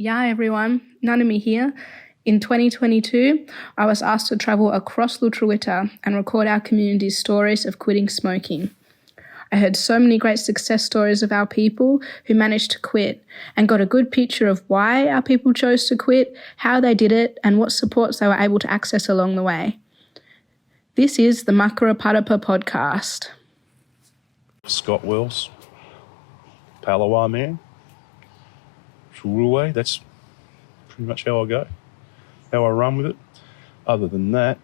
Yeah, everyone, Nanami here. In 2022, I was asked to travel across Lutruwita and record our community's stories of quitting smoking. I heard so many great success stories of our people who managed to quit and got a good picture of why our people chose to quit, how they did it, and what supports they were able to access along the way. This is the Makara Patapa podcast. Scott Wells, Palawa man, Shulaway, that's pretty much how I go, how I run with it. Other than that,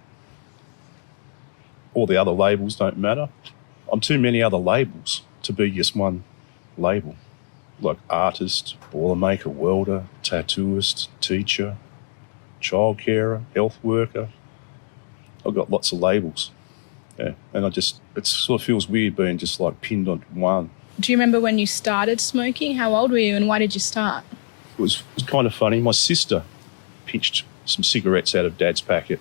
all the other labels don't matter. I'm too many other labels to be just one label, like artist, boilermaker, welder, tattooist, teacher, child carer, health worker. I've got lots of labels, yeah, and it sort of feels weird being just like pinned on one. Do you remember when you started smoking? How old were you and why did you start? It was kind of funny. My sister pinched some cigarettes out of Dad's packet,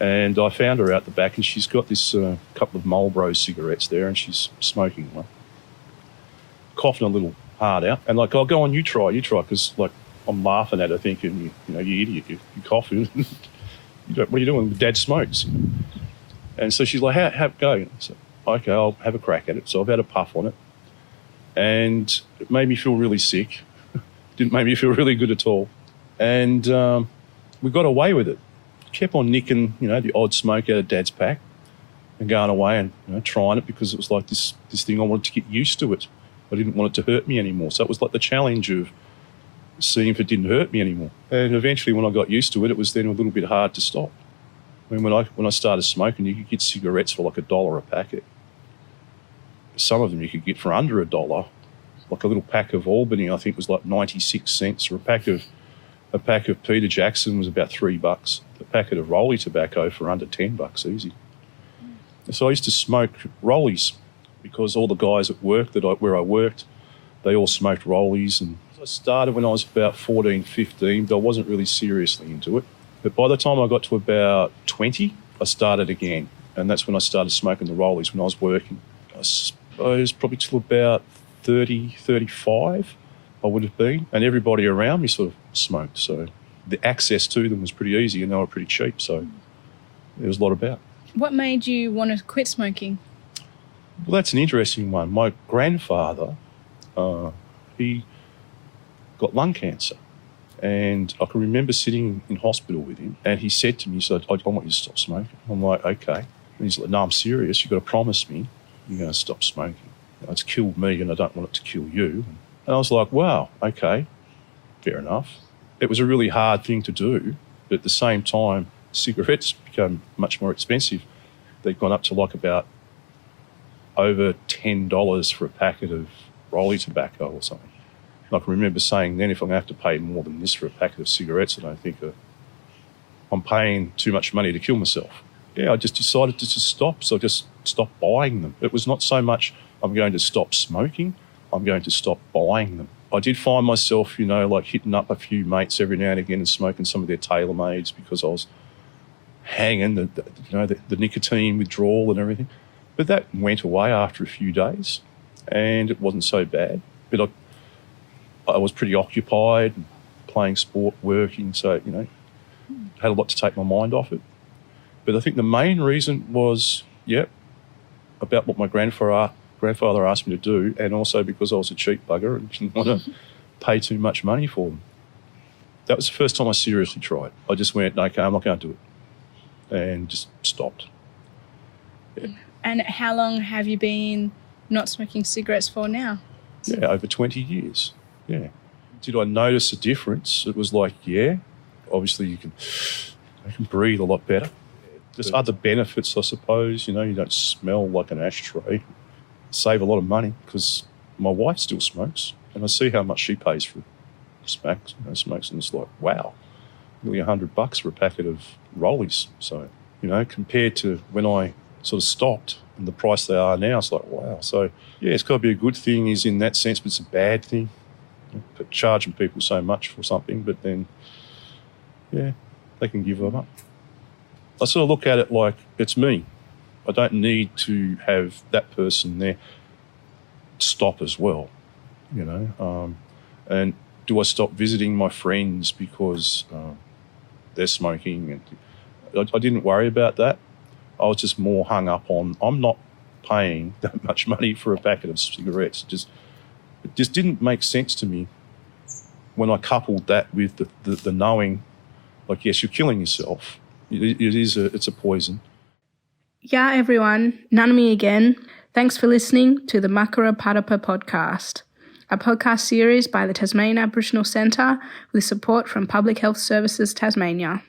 and I found her out the back, and she's got this couple of Marlboro cigarettes there, and she's smoking one, coughing a little hard out, and like, oh, go on, you try, because like I'm laughing at her, thinking, you idiot, you're coughing. What are you doing? Dad smokes. And so she's like, how it go? So, okay, I'll have a crack at it. So I've had a puff on it, and it made me feel really sick. Didn't make me feel really good at all. And we got away with it. Kept on nicking, the odd smoke out of Dad's pack and going away and trying it, because it was like this thing, I wanted to get used to it. I didn't want it to hurt me anymore. So it was like the challenge of seeing if it didn't hurt me anymore. And eventually when I got used to it, it was then a little bit hard to stop. I mean, when I started smoking, you could get cigarettes for like $1 a packet. Some of them you could get for under $1. Like a little pack of Albany, I think, was like 96 cents, or a pack of Peter Jackson was about $3. A packet of Rolly tobacco for under $10 easy. So I used to smoke Rollies because all the guys at work where I worked, they all smoked Rollies. And I started when I was about 14, 15, but I wasn't really seriously into it. But by the time I got to about 20, I started again. And that's when I started smoking the Rollies when I was working. I suppose probably till about 30, 35 I would have been. And everybody around me sort of smoked. So the access to them was pretty easy, and they were pretty cheap. So there was a lot about. What made you want to quit smoking? Well, that's an interesting one. My grandfather, he got lung cancer. And I can remember sitting in hospital with him, and he said to me, I want you to stop smoking. I'm like, okay. And he's like, no, I'm serious. You've got to promise me you're going to stop smoking. It's killed me, and I don't want it to kill you. And I was like, wow, okay, fair enough. It was a really hard thing to do, but at the same time, cigarettes became much more expensive. They'd gone up to like about over $10 for a packet of Rolly tobacco or something. I can remember saying then, if I'm going to have to pay more than this for a packet of cigarettes, I don't think I'm paying too much money to kill myself. Yeah, I just decided to just stop, so I just stopped buying them. It was not so much I'm going to stop smoking, I'm going to stop buying them. I did find myself, like hitting up a few mates every now and again and smoking some of their TaylorMades because I was hanging the nicotine withdrawal and everything. But that went away after a few days, and it wasn't so bad. But I was pretty occupied, playing sport, working, so, had a lot to take my mind off it. But I think the main reason was, about what my grandfather asked me to do, and also because I was a cheap bugger and didn't want to pay too much money for them. That was the first time I seriously tried. I just went, okay, I'm not going to do it, and just stopped. Yeah. And how long have you been not smoking cigarettes for now? Yeah, over 20 years. Yeah. Did I notice a difference? It was like, obviously you can breathe a lot better. There's other benefits, I suppose. You don't smell like an ashtray. Save a lot of money because my wife still smokes, and I see how much she pays for smokes, and it's like, wow, nearly $100 for a packet of Rollies. So, compared to when I sort of stopped and the price they are now, it's like, wow. So, it's got to be a good thing is in that sense, but it's a bad thing. Charging people so much for something, but then, they can give them up. I sort of look at it like it's me. I don't need to have that person there stop as well, And do I stop visiting my friends because they're smoking? And I didn't worry about that. I was just more hung up on, I'm not paying that much money for a packet of cigarettes. It just didn't make sense to me when I coupled that with the knowing, like, yes, you're killing yourself. It's a poison. Yeah, everyone, Nanami again. Thanks for listening to the Makara Patapa podcast, a podcast series by the Tasmanian Aboriginal Centre with support from Public Health Services Tasmania.